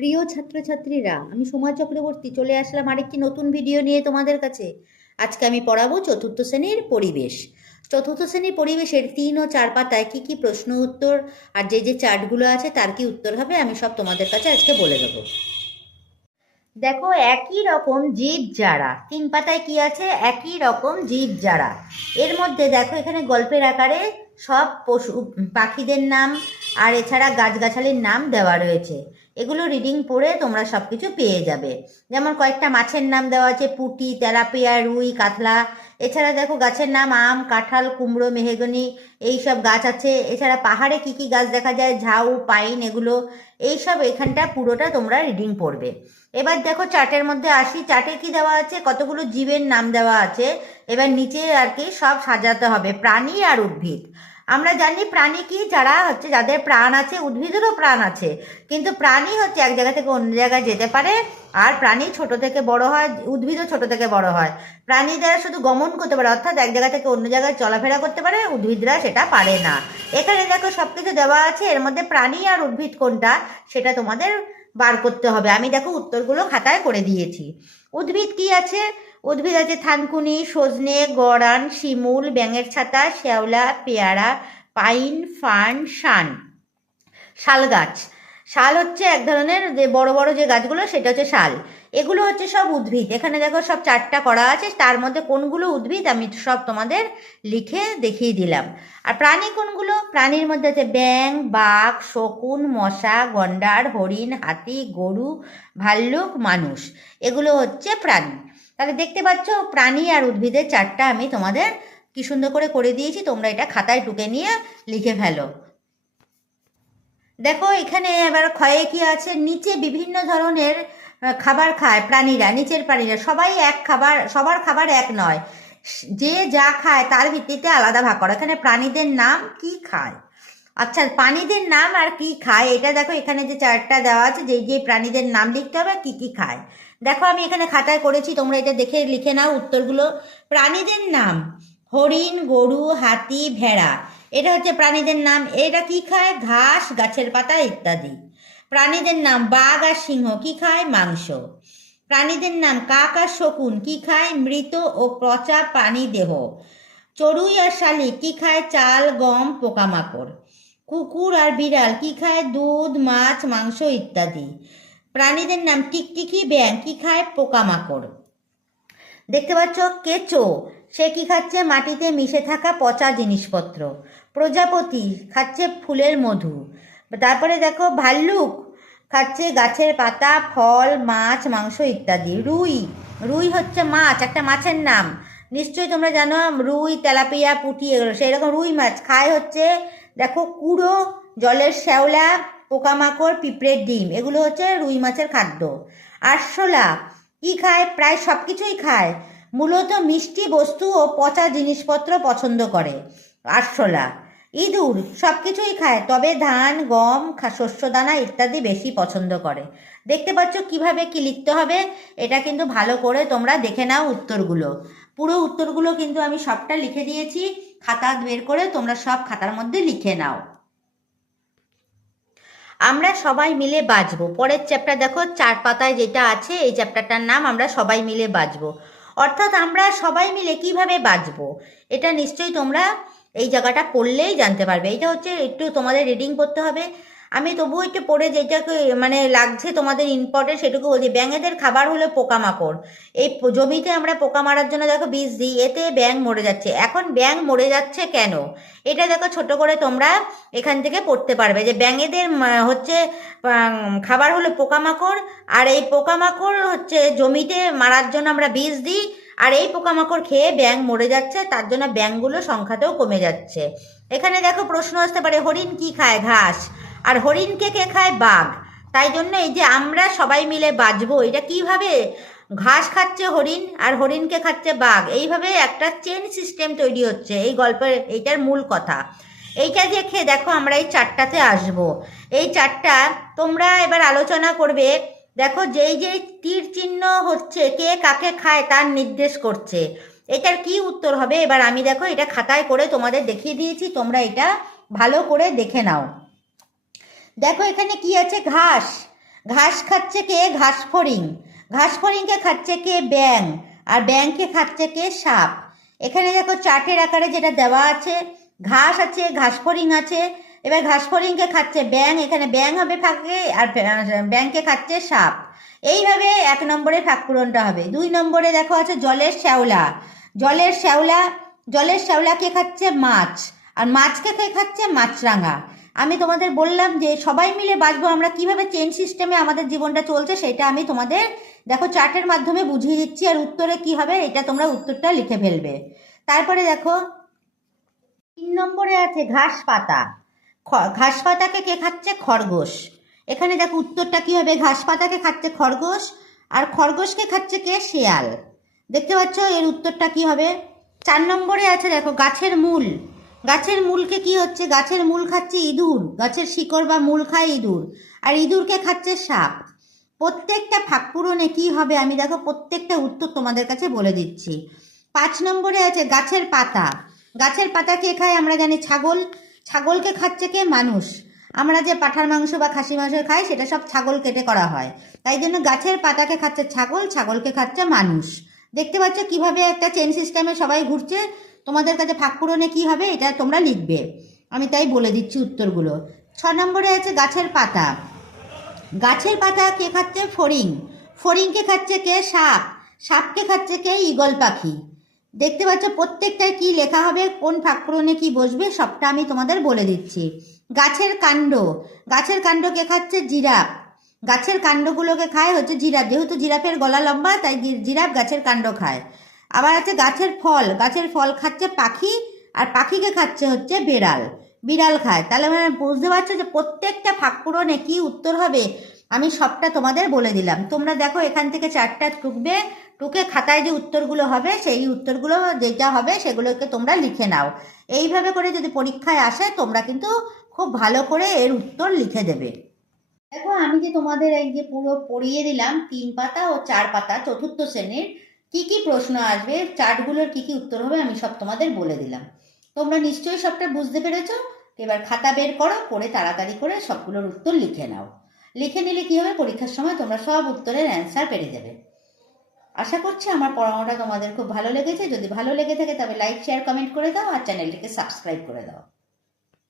প্রিয় ছাত্রছাত্রীরা, আমি সোমা চক্রবর্তী চলে আসলাম আরেকটি নতুন ভিডিও নিয়ে তোমাদের কাছে। আজকে আমি পড়াবো চতুর্থ শ্রেণির পরিবেশ। চতুর্থ শ্রেণির পরিবেশের তিন ও চার পাতায় কী কী প্রশ্ন উত্তর আর যে যে চার্টগুলো আছে তার কি উত্তর হবে আমি সব তোমাদের কাছে আজকে বলে দেবো। দেখো, একই রকম জীব যারা। তিন পাতায় কি আছে? একই রকম জীব যারা। এর মধ্যে দেখো এখানে গল্পের আকারে সব পশু, পাখিদের নাম আর এছাড়া গাছগাছালির নাম দেওয়া রয়েছে। এগুলো রিডিং পড়ে তোমরা সব কিছু পেয়ে যাবে। যেমন কয়েকটা মাছের নাম দেওয়া আছে, পুঁটি, তেলাপিয়া, রুই, কাতলা। এছাড়া দেখো গাছের নাম আম, কাঁঠাল, কুমড়ো, মেহেগনি এই সব গাছ আছে। এছাড়া পাহাড়ে কি কি গাছ দেখা যায়, ঝাউ, পাইন এগুলো এই সব এখানটা পুরোটা তোমরা রিডিং পড়বে। এবার দেখো চার্টের মধ্যে আসি। চার্টে কি দেওয়া আছে? কতগুলো জীবের নাম দেওয়া আছে। এবার নিচে আর কি সব সাজাতে হবে, প্রাণী আর উদ্ভিদ। আমরা জানি প্রাণী কি, যারা হচ্ছে যাদের প্রাণ আছে, উদ্ভিদেরও প্রাণ আছে। কিন্তু প্রাণী হচ্ছে এক জায়গা থেকে অন্য জায়গায় যেতে পারে, আর প্রাণী ছোট থেকে বড় হয়, উদ্ভিদও ছোট থেকে বড় হয়। প্রাণীদের শুধু গমন করতে পারে, অর্থাৎ এক জায়গা থেকে অন্য জায়গায় চলাফেরা করতে পারে, উদ্ভিদরা সেটা পারে না। এখানে দেখো সব কিছু দেওয়া আছে, এর মধ্যে প্রাণী আর উদ্ভিদ কোনটা, সেটা তোমাদের বার করতে হবে। আমি দেখো উত্তরগুলো খাতায় করে দিয়েছি। উদ্ভিদ কি আছে? উদ্ভিদ আছে থানকুনি, সজনে গড়ান শিমুল, ব্যাঙের ছাতা, শ্যাওলা, পেয়ারা, পাইন, ফান, শান। শাল গাছ। শাল হচ্ছে এক ধরনের যে বড় বড় যে গাছগুলো, সেটা হচ্ছে শাল। এগুলো হচ্ছে সব উদ্ভিদ। এখানে দেখো সব চারটা করা আছে, তার মধ্যে কোনগুলো উদ্ভিদ আমি সব তোমাদের লিখে দেখিয়ে দিলাম। আর প্রাণী কোনগুলো? প্রাণীর মধ্যে আছে ব্যাং বাঘ, শকুন, মশা, গন্ডার, হরিণ, হাতি, গরু, ভাল্লুক, মানুষ। এগুলো হচ্ছে প্রাণী। তাহলে দেখতে পাচ্ছ, প্রাণী আর উদ্ভিদের চারটা আমি তোমাদের কি সুন্দর করে করে দিয়েছি, তোমরা এটা খাতায় টুকে নিয়ে লিখে ফেলো। দেখো, এখানে এবার ক্ষয়ে কি আছে? নিচে বিভিন্ন ধরনের খাবার খায় প্রাণীরা, নিচের প্রাণীরা। সবাই এক খাবার, সবার খাবার এক নয়। যে যা খায় তার ভিত্তিতে আলাদা ভাগ করা। এখানে প্রাণীদের নাম কি খায়? আচ্ছা প্রাণীদের নাম আর কি খায়? এটা দেখো, এখানে যে চারটা দেওয়া আছে, যে যে প্রাণীদের নাম লিখতে হবে কি কি খায়। দেখো, আমি এখানে খাতায় করেছি, তোমরা এটা দেখে লিখে নাও উত্তরগুলো। প্রাণীদের নাম, হরিণ, গরু, হাতি, ভেড়া। এটা হচ্ছে প্রাণীদের নাম। এটা কি খায়? ঘাস, গাছের পাতা ইত্যাদি। প্রাণীদের নাম বাঘ আর সিংহ, কি খায়? মাংস। প্রাণীদের নাম কাক আর শকুন, কি খায়? মৃত ও পচা প্রাণী দেহ। চড়ুই আর শালিক কি খায়? চাল, গম, পোকামাকড়। কুকুর আর বিড়াল, কি খায়? দুধ, মাছ, মাংস ইত্যাদি। প্রাণীদের নাম টিকটিকি ব্যাং কি খায়? পোকামাকড়। দেখতে পাচ্ছ, কেঁচো। সে কি খাচ্ছে? মাটিতে মিশে থাকা পচা জিনিসপত্র। প্রজাপতি খাচ্ছে ফুলের মধু। তারপরে দেখো, ভাল্লুক খাচ্ছে গাছের পাতা, ফল, মাছ, মাংস ইত্যাদি। রুই। রুই হচ্ছে মাছ, একটা মাছের নাম। নিশ্চয়ই তোমরা জানো, রুই, তেলাপিয়া, পুঁটি, এগুলো। সেই রকম রুই মাছ। খায় হচ্ছে, দেখো, কুড়ো, জলের শ্যাওলা পোকামাকড়, পিঁপড়ের ডিম, এগুলো হচ্ছে রুই মাছের খাদ্য। আরশোলা কি খায়, প্রায় সব কিছুই খায়। মূলত মিষ্টি বস্তু ও পচা জিনিসপত্র পছন্দ করে। আরশোলা ইঁদুর সব কিছুই খায়, তবে ধান, গম, খা- শস্যদানা ইত্যাদি বেশি পছন্দ করে। দেখতে পাচ্ছ কীভাবে কি লিখতে হবে? এটা কিন্তু ভালো করে তোমরা দেখে নাও উত্তরগুলো। পুরো উত্তরগুলো কিন্তু আমি সবটা লিখে দিয়েছি। খাতা বের করে তোমরা সব খাতার মধ্যে লিখে নাও। আমরা সবাই মিলে বাঁচবো পরের চ্যাপ্টার দেখো, চার পাতায় যেটা আছে, এই চ্যাপ্টারটার নাম আমরা সবাই মিলে বাঁচবো অর্থাৎ আমরা সবাই মিলে কীভাবে বাঁচবো এটা নিশ্চয়ই তোমরা এই জায়গাটা পড়লেই জানতে পারবে। এটা হচ্ছে একটু তোমাদের রিডিং করতে হবে। আমি তবুও একটু পড়ে যেটাকে মানে লাগছে তোমাদের ইম্পর্টেন্ট সেটুকু বলছি। ব্যাঙেদের খাবার হলো পোকামাকড়। এই জমিতে আমরা পোকা মারার জন্য দেখো বীজ দিই, এতে ব্যাঙ মরে যাচ্ছে। এখন ব্যাঙ মরে যাচ্ছে কেন? এটা দেখো ছোট করে তোমরা এখান থেকে পড়তে পারবে যে ব্যাঙেদের হচ্ছে খাবার হলো পোকামাকড়, আর এই পোকামাকড় হচ্ছে জমিতে মারার জন্য আমরা বীজ দিই, আর এই পোকামাকড় খেয়ে ব্যাঙ মরে যাচ্ছে, তার জন্য ব্যাঙগুলো সংখ্যাতেও কমে যাচ্ছে। এখানে দেখো প্রশ্ন আসতে পারে, হরিণ কি খায় ঘাস? আর হরিণকে কে খায়? বাঘ। তাই জন্য এই যে আমরা সবাই মিলে বাঁচবো, এটা কীভাবে ঘাস খাচ্ছে হরিণ আর হরিণকে খাচ্ছে বাঘ? এইভাবে একটা চেন সিস্টেম তৈরি হচ্ছে, এই গল্পের, এইটার মূল কথা। এইটা দেখে দেখো আমরা এই চারটাতে আসব। এই চারটা তোমরা এবার আলোচনা করবে, দেখো যেই যেই তীর চিহ্ন হচ্ছে, কে কাকে খায় তার নির্দেশ করছে। এটার কি উত্তর হবে? এবার আমি দেখো এটা খাতায় করে তোমাদের দেখিয়ে দিয়েছি, তোমরা এটা ভালো করে দেখে নাও। দেখো এখানে কি আছে? ঘাস। ঘাস খাচ্ছে কে? ঘাস ফড়িং ঘাস ফড়িংকে খাচ্ছে কে? ব্যাং আর ব্যাংকে খাচ্ছে কে? সাপ। এখানে দেখো চার্টের আকারে যেটা দেওয়া আছে, ঘাস আছে ঘাস ফড়িং আছে। এবার ঘাস ফড়িংকে খাচ্ছে ব্যাং এখানে ব্যাং হবে ফাঁকে আর ব্যাংকে খাচ্ছে সাপ। এইভাবে এক নম্বরে ফাঁক পূরণটা হবে। দুই নম্বরে দেখো আছে জলের শ্যাওলা। জলের শ্যাওলা, জলের শ্যাওলাকে খাচ্ছে মাছ। আর মাছকে কে খাচ্ছে? মাছরাঙা। আমি তোমাদের বললাম যে সবাই মিলে বাঁচবো, আমরা কীভাবে চেন সিস্টেমে আমাদের জীবনটা চলছে সেটা আমি তোমাদের দেখো চার্টের মাধ্যমে বুঝিয়ে দিচ্ছি আর উত্তরে কি হবে এটা তোমরা উত্তরটা লিখে ফেলবে। তারপরে দেখো, তিন নম্বরে আছে ঘাস পাতা। ঘাস পাতাকে কে খাচ্ছে? খরগোশ। এখানে দেখো উত্তরটা কি হবে? ঘাস পাতাকে খাচ্ছে খরগোশ আর খরগোশকে খাচ্ছে কে? শেয়াল। দেখতে পাচ্ছ এর উত্তরটা কি হবে? চার নম্বরে আছে দেখো গাছের মূল। গাছের মূলকে কি হচ্ছে? গাছের মূল খাচ্ছে ইঁদুর। গাছের শিকড় বা মূল খায় ইঁদুর। আর ইঁদুরকে খাচ্ছে সাপ। প্রত্যেকটা ফাঁক পূরণে কি হবে? আমি দেখো, প্রত্যেকটা উত্তর তোমাদের কাছে বলে দিচ্ছি। পাঁচ নম্বরে আছে গাছের পাতা। গাছের পাতা কে খায়? আমরা জানি ছাগল। ছাগলকে খাচ্ছে কে? মানুষ। আমরা যে পাঠার মাংস বা খাসি মাংস খাই, সেটা সব ছাগল কেটে করা হয়। তাই জন্য গাছের পাতাকে খাচ্ছে ছাগল, ছাগলকে খাচ্ছে মানুষ। দেখতে পাচ্ছ কীভাবে একটা চেন সিস্টেমে সবাই ঘুরছে? তোমাদের কাছে ফাঁক পূরণে কি হবে এটা তোমরা লিখবে। আমি তাই বলে দিচ্ছি উত্তরগুলো। ছ নম্বরে আছে গাছের পাতা। গাছের পাতা কে খাচ্ছে? ফড়িং। ফড়িংকে খাচ্ছে কে? সাপ। সাপকে খাচ্ছে কে? ঈগল পাখি। দেখতে পাচ্ছ প্রত্যেকটায় কি লেখা হবে? কোন ফাঁকপূরণে কি বসবে? সবটা আমি তোমাদের বলে দিচ্ছি। গাছের কাণ্ড। গাছের কাণ্ড কে খাচ্ছে? জিরাফ। গাছের কাণ্ডগুলোকে খায় হচ্ছে জিরাফ। যেহেতু জিরাফের গলা লম্বা, তাই জিরাফ গাছের কাণ্ড খায়। আবার আছে গাছের ফল। গাছের ফল খাচ্ছে পাখি, আর পাখিকে খাচ্ছে হচ্ছে বেড়াল। বিড়াল খায়। তাহলে মানে বুঝতে পারছ যে প্রত্যেকটা ফাঁক পূরণে কি উত্তর হবে? আমি সবটা তোমাদের বলে দিলাম। তোমরা দেখো এখান থেকে চারটা টুকবে। টুকে খাতায় যে উত্তরগুলো হবে, সেই উত্তরগুলো যেটা হবে সেগুলোকে তোমরা লিখে নাও। এইভাবে করে যদি পরীক্ষায় আসে, তোমরা কিন্তু খুব ভালো করে এর উত্তর লিখে দেবে। দেখো, আমি যে তোমাদের এই যে পুরো পড়িয়ে দিলাম, তিন পাতা ও চার পাতা, চতুর্থ শ্রেণির কি কি প্রশ্ন আসবে চার্টগুলোর কি কি উত্তর হবে আমি সব তোমাদের বলে দিলাম। তোমরা নিশ্চয়ই সবটা বুঝতে পেরেছ? এবার খাতা বের করো করে তাড়াতাড়ি করে সবগুলোর উত্তর লিখে নাও। লিখে নিলে কি হবে? পরীক্ষার সময় তোমরা সব উত্তরের অ্যান্সার পেরে যাবে। আশা করছি আমার পড়ানোটা তোমাদের খুব ভালো লেগেছে। যদি ভালো লেগে থাকে তবে লাইক শেয়ার কমেন্ট করে দাও আর চ্যানেলটিকে সাবস্ক্রাইব করে দাও।